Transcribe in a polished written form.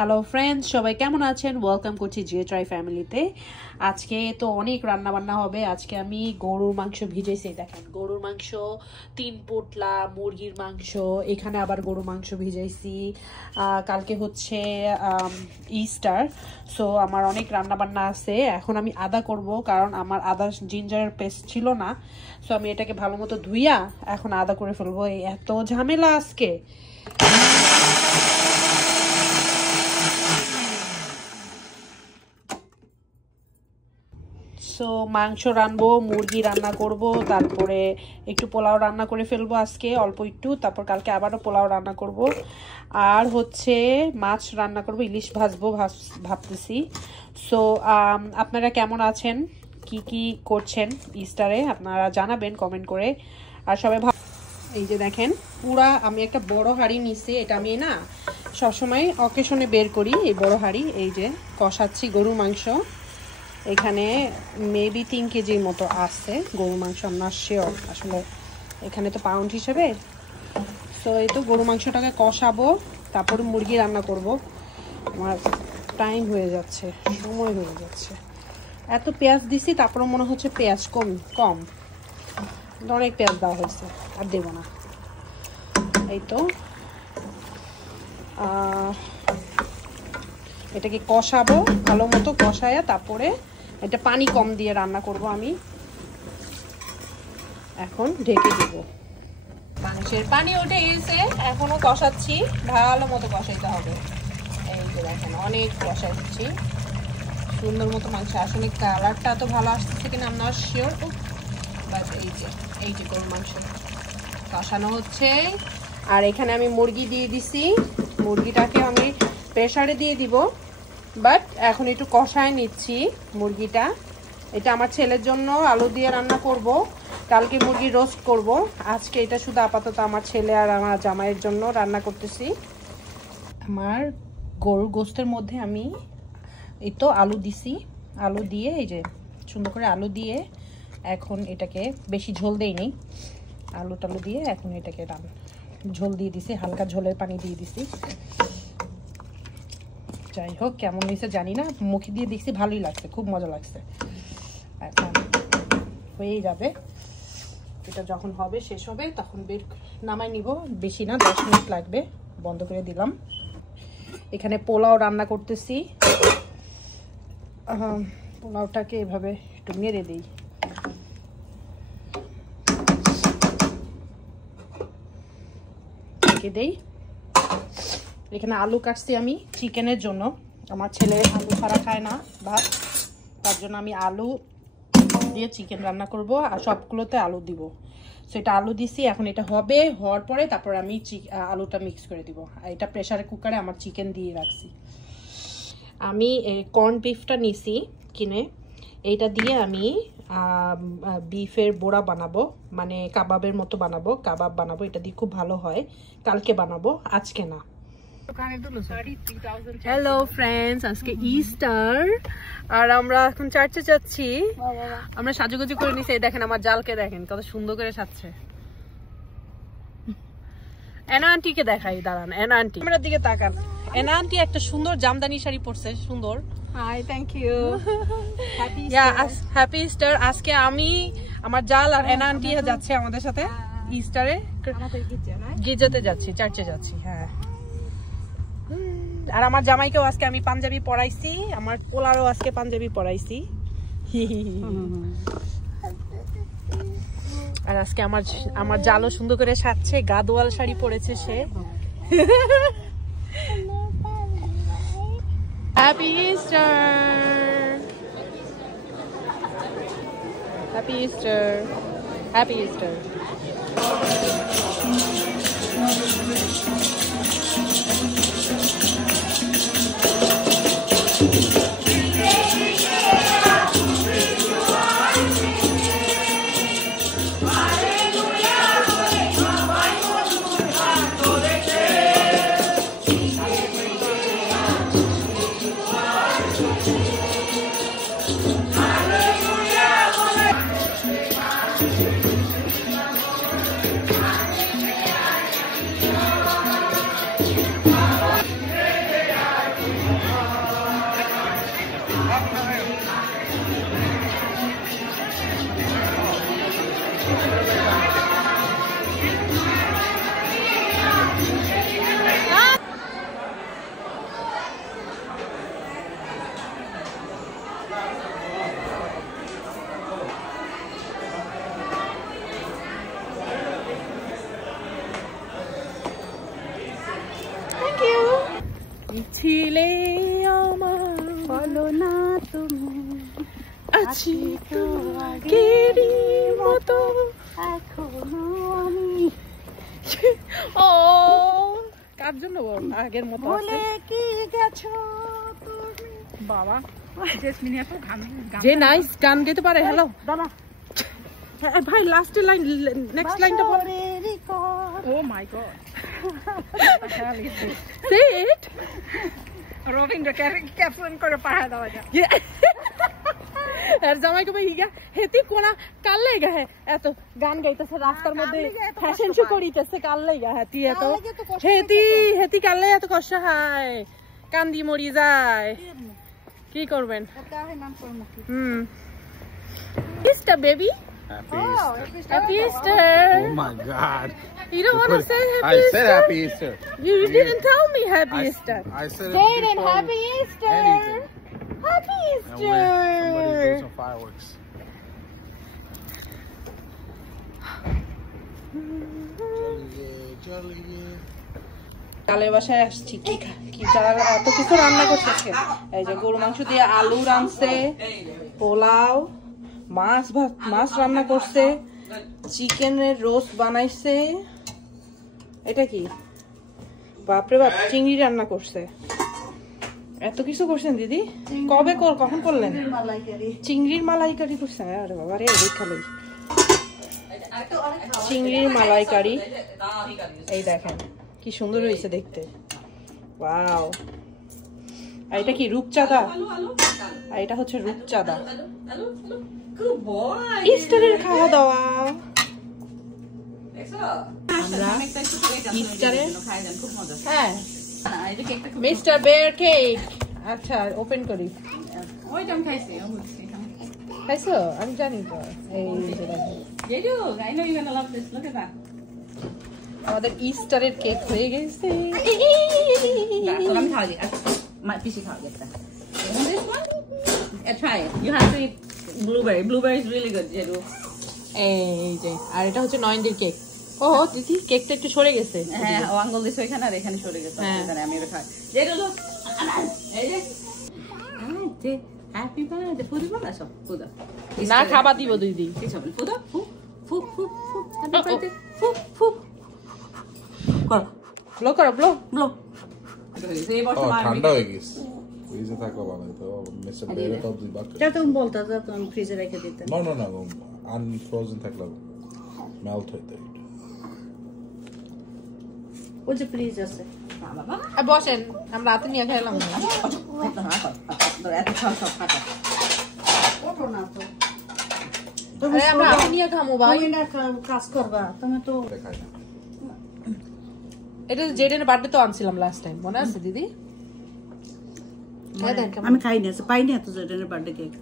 Hello friends, সবাই কেমন আছেন? ওয়েলকাম করছি জিএ ট্রাই ফ্যামিলিতে। আজকে তো অনেক রান্না বান্না হবে। আজকে আমি গরুর মাংস ভিজেছি, দেখেন গরুর মাংস, 3 পোটলা মুরগির মাংস, এখানে আবার গরুর মাংস ভিজাইছি। কালকে হচ্ছে ইস্টার, সো আমার অনেক রান্না বান্না আছে। এখন আমি আদা করব, কারণ আমার আদা জিঞ্জারের পেস্ট ছিল না, সো আমি এটাকে ভালো মতো ধুইয়া এখন আদা করে ফেলবো। এত ঝামেলা আজকে। সো মাংস রানবো, মুরগি রান্না করব, তারপরে একটু পোলাও রান্না করে ফেলবো আজকে অল্প একটু, তারপর কালকে আবারও পোলাও রান্না করব, আর হচ্ছে মাছ রান্না করব, ইলিশ ভাজবো ভাবতেছি। সো আপনারা কেমন আছেন, কি কি করছেন ইস্টারে আপনারা জানাবেন কমেন্ট করে। আর সবাই এই যে দেখেন পুরা আমি একটা বড় হাঁড়ি নিছি, এটা আমি না সবসময় অকেশনে বের করি। এই বড় হাঁড়ি, এই যে কষাচ্ছি গরুর মাংস। এখানে মেবি 3 কেজির মতো আছে গরুর মাংস, আমরা শিওর, আসলে এখানে তো পাউন্ড হিসেবে। সো এই তো গরু মাংসটাকে কষাবো, তারপরে মুরগি রান্না করব। আমার টাইম হয়ে যাচ্ছে, সময় হয়ে যাচ্ছে। এত পেঁয়াজ দিছি, তারপরে মনে হচ্ছে পেঁয়াজ কম, অনেক পেঁয়াজ দেওয়া হয়েছে, আর দেবো না। এই তো এটাকে কষাবো ভালো মতো, কষায়া তারপরে এটা পানি কম দিয়ে রান্না করব আমি। এখন ঢেকে দেব। মাংসের পানি উঠে গেছে, এখনো কষাচ্ছি, ভালো মতো কষাইতে হবে। এই যে দেখেন অনেক কষাচ্ছি, সুন্দর মতো মাংস। আসলে কালারটা তো ভালো আসতেছে কিনা আমি নট শিওর, বাট এই যে গরুর মাংস কষানো হচ্ছে। আর এখানে আমি মুরগি দিয়ে দিছি, মুরগিটাকে আমি প্রেসারে দিয়ে দিব, বাট এখন একটু কষায় নিচ্ছি মুরগিটা। এটা আমার ছেলের জন্য আলু দিয়ে রান্না করব, কালকে মুরগি রোস্ট করব। আজকে এটা শুধু আপাতত আমার ছেলে আর আমার জামাইয়ের জন্য রান্না করতেছি। আমার গরুর গোস্তের মধ্যে আমি এই তো আলু দিছি, আলু দিয়ে এই যে সুন্দর করে আলু দিয়ে এখন এটাকে বেশি ঝোল দেইনি, আলু টালু দিয়ে এখন এটাকে ঝোল দিয়ে দিছি, হালকা ঝোলের পানি দিয়ে দিছি। যাই হোক, কেমন হয়েছে জানি না, মুখে দিয়ে দেখছি ভালোই লাগছে, খুব মজা লাগছে। এখন হয়েই যাবে, এটা যখন হবে শেষ হবে তখন নামাই নিব। বেশি না, 10 মিনিট লাগবে। বন্ধ করে দিলাম। এখানে পোলাও রান্না করতেছি, পোলাওটাকে এভাবে একটু নেড়ে দিই। দেই এখানে আলু কাটছি আমি চিকেনের জন্য, আমার ছেলে আলু ছাড়া খায় না ভাত, তার জন্য আমি আলু দিয়ে চিকেন রান্না করব, আর সবগুলোতে আলু দিব। সো এটা আলু দিছি, এখন এটা হওয়ার পরে তারপর আমি আলুটা মিক্স করে দিব। আর এটা প্রেসার কুকারে আমার চিকেন দিয়ে রাখছি। আমি কর্ন বিফটা নিছি কিনে, এইটা দিয়ে আমি বিফের বোড়া বানাবো, মানে কাবাবের মতো বানাবো, কাবাব বানাবো। এটা দিয়ে খুব ভালো হয়, কালকে বানাবো, আজকে না। হ্যালো ফ্রেন্ডস, আজকে ইস্টার আর আমরা এখন চার্চে যাচ্ছি। আমরা সাজুগুজু করে নিছি, দেখেন আমার জালকে দেখেন কত সুন্দর করে সাজছে। এনা আন্টিকে দেখাই, দাঁড়ান, এনা আন্টি আমার দিকে তাকান। এনা আন্টি একটা সুন্দর জামদানি শাড়ি পরছে, সুন্দর। Hi, thank you. Happy Easter. আজকে আমি, আমার জাল আর এনা আন্টি যাচ্ছে আমাদের সাথে ইস্টারে, গির্জাতে যাচ্ছি, চার্চে যাচ্ছি। হ্যাঁ, আর আমার জামাইকেও আজকে আমি পাঞ্জাবি পরাইছি, আমার পোলারও আজকে পাঞ্জাবি পরাইছি। আর আজকে আমার জালও সুন্দর করে সাজছে, গাদোয়াল শাড়ি পরেছে সে। Happy Easter, happy Easter, happy Easter. ছিলে আমার বলো না তুমি আছি তো আগেরই মতো এখনো আমি ও কার জন্য আগের মতো বলে কি গেছো তুমি বাবা জেসমিন এত গান যে নাইস গান গাইতে পারে হ্যালো দাঁড়া ভাই লাস্টের লাইন নেক্সট লাইনটা বল ও মাই গড সে ইট রবীন্দ্র ক্যাপ্টেন করে পাহাড় দেওয়া যায় আর জামাই কবে হিগা হেতি কোনা কাল লাগা হে এত গান গাইতেছে রাস্তার মধ্যে ফ্যাশন শো করিতেছে কাল লাগা হেতি এত হেতি কাল এত কষ্ট হয় কান্দি মরি যায় কি করবেন Easter baby happy Easter Oh my God. You don't want to say happy I Easter? said happy Easter. You didn't tell me happy Easter. I said Jaden, before happy Easter. anything. Happy And somebody do Easter. some fireworks. Jolly, কালের বাসায় আসছি কি যারা এত কিছু রান্না করতেছে এই যে গরু মাংস দিয়ে আলু রানছে পোলাও মাছ রান্না করছে চিকেনের রোস্ট বানাইছে এটা কি বাপরে বাপ চিংড়ি রান্না করছে এত কিছু করছেন দিদি কখন করলেন চিংড়ির মালাইকারি করছেন আরে বাবা রে দেখালই চিংড়ির মালাইকারি এই দেখেন কি সুন্দর হয়েছে দেখতে ওয়াও আর এটা কি রূপচাঁদা আর এটা হচ্ছে রূপচাঁদা ইস্টারের খাওয়া দাওয়া আমরা ইস্টারে হ্যাঁ মিস্টার বেয়ার কেক আচ্ছা ওপেন করি খাইছো আমি জানি তো এই আমাদের ইস্টারের কেক হয়ে গেছে এই যে আর এটা হচ্ছে নয়নদের কেক ও দিদি কেকটা একটু সরে গেছে হ্যাঁ আঙ্গুল দিছে ওইখানে আর এখানে সরে গেছে আমি এটা খাই হ্যাপি বার্থডে ফুদ বানাসো ফুদ না খাবার দিব দিদি ফুদ ফু ফু ফু ফু হ্যাপি বার্থডে ফু ফু ব্লো করো ব্লো ব্লো Oh, ঠান্ডা হয়ে গেছে ফ্রিজে থাকলে ভালো হতো মিস্টার বেয়ার তো দুই বাট যা তুমি বলতা যা তুমি ফ্রিজে রেখে দিতে না আনফ্রোজেন থাকলে মেল্ট হইতো ওই যে ফ্রিজ আছে বাবা বসেন আমরা রাতে নিয়ে খেলাম এত সব ফাটা ওঠো না তো আমরা রাতে নিয়ে খামো ভাই কাজ করবা তুমি তো দেখাই না এটা জেডেনের বার্থডে তো আনছিলাম লাস্ট টাইম মনে আছে দিদি আমি খাই না পাইনি এত জেডেনের বার্থডে কেক